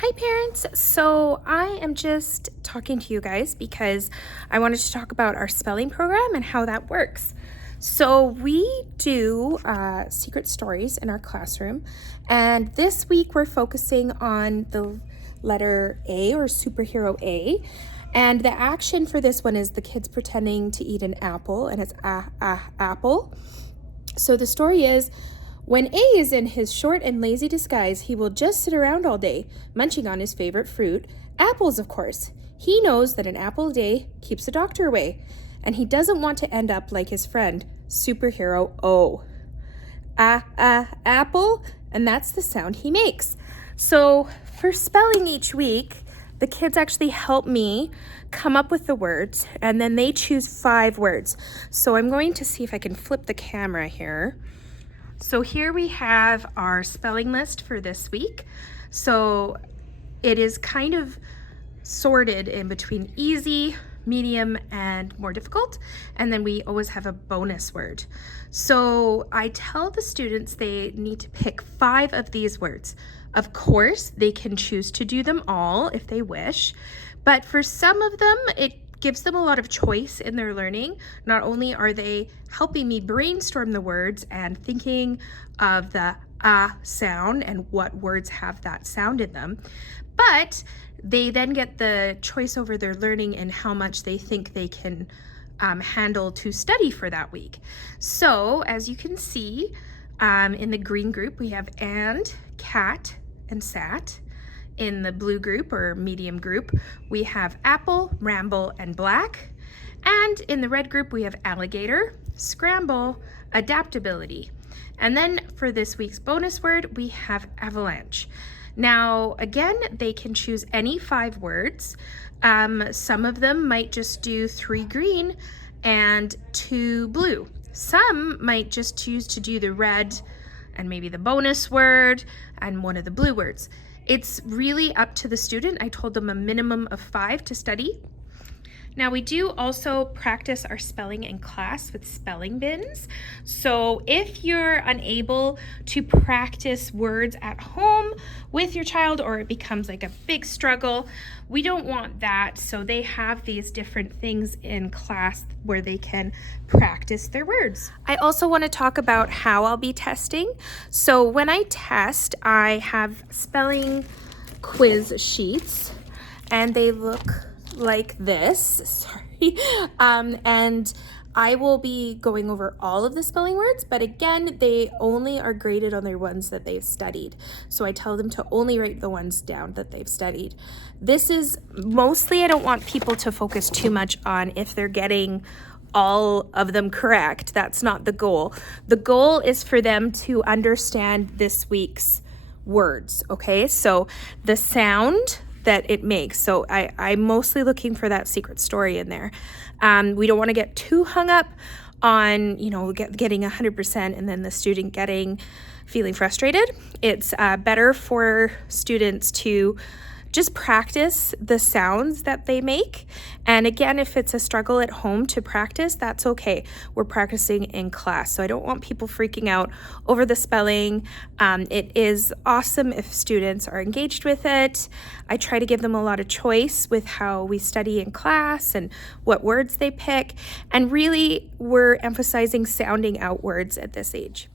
Hi parents! So I am just talking to you guys because I wanted to talk about our spelling program and how that works. So we do secret stories in our classroom, and this week we're focusing on the letter A, or superhero A. And the action for this one is the kids pretending to eat an apple, and it's apple. So the story is, when A is in his short and lazy disguise, he will just sit around all day, munching on his favorite fruit, apples, of course. He knows that an apple a day keeps the doctor away, and he doesn't want to end up like his friend, superhero O. Apple, and that's the sound he makes. So for spelling each week, the kids actually help me come up with the words, and then they choose 5 words. So I'm going to see if I can flip the camera here. So here we have our spelling list for this week. So it is kind of sorted in between easy, medium, and more difficult. And then we always have a bonus word. So I tell the students they need to pick 5 of these words. Of course, they can choose to do them all if they wish, but for some of them, it gives them a lot of choice in their learning. Not only are they helping me brainstorm the words and thinking of the sound and what words have that sound in them, but they then get the choice over their learning and how much they think they can handle to study for that week. So as you can see, in the green group, we have and, cat, and sat. In the blue group, or medium group, we have apple, ramble, and black. And in the red group, we have alligator, scramble, adaptability. And then for this week's bonus word, we have avalanche. Now, again, they can choose any 5 words. Some of them might just do 3 green and 2 blue. Some might just choose to do the red and maybe the bonus word and one of the blue words. It's really up to the student. I told them a minimum of 5 to study. Now we do also practice our spelling in class with spelling bins. So if you're unable to practice words at home with your child, or it becomes like a big struggle, we don't want that. So they have these different things in class where they can practice their words. I also want to talk about how I'll be testing. So when I test, I have spelling quiz sheets, and they look like this, sorry. And I will be going over all of the spelling words, but again, they only are graded on their ones that they've studied. So I tell them to only write the ones down that they've studied. This is mostly, I don't want people to focus too much on if they're getting all of them correct. That's not the goal. The goal is for them to understand this week's words, okay? So the sound that it makes. So I'm mostly looking for that secret story in there. We don't want to get too hung up on, getting 100% and then the student feeling frustrated. It's better for students to just practice the sounds that they make. And again, if it's a struggle at home to practice, that's okay. We're practicing in class. So I don't want people freaking out over the spelling. It is awesome if students are engaged with it. I try to give them a lot of choice with how we study in class and what words they pick. And really, we're emphasizing sounding out words at this age.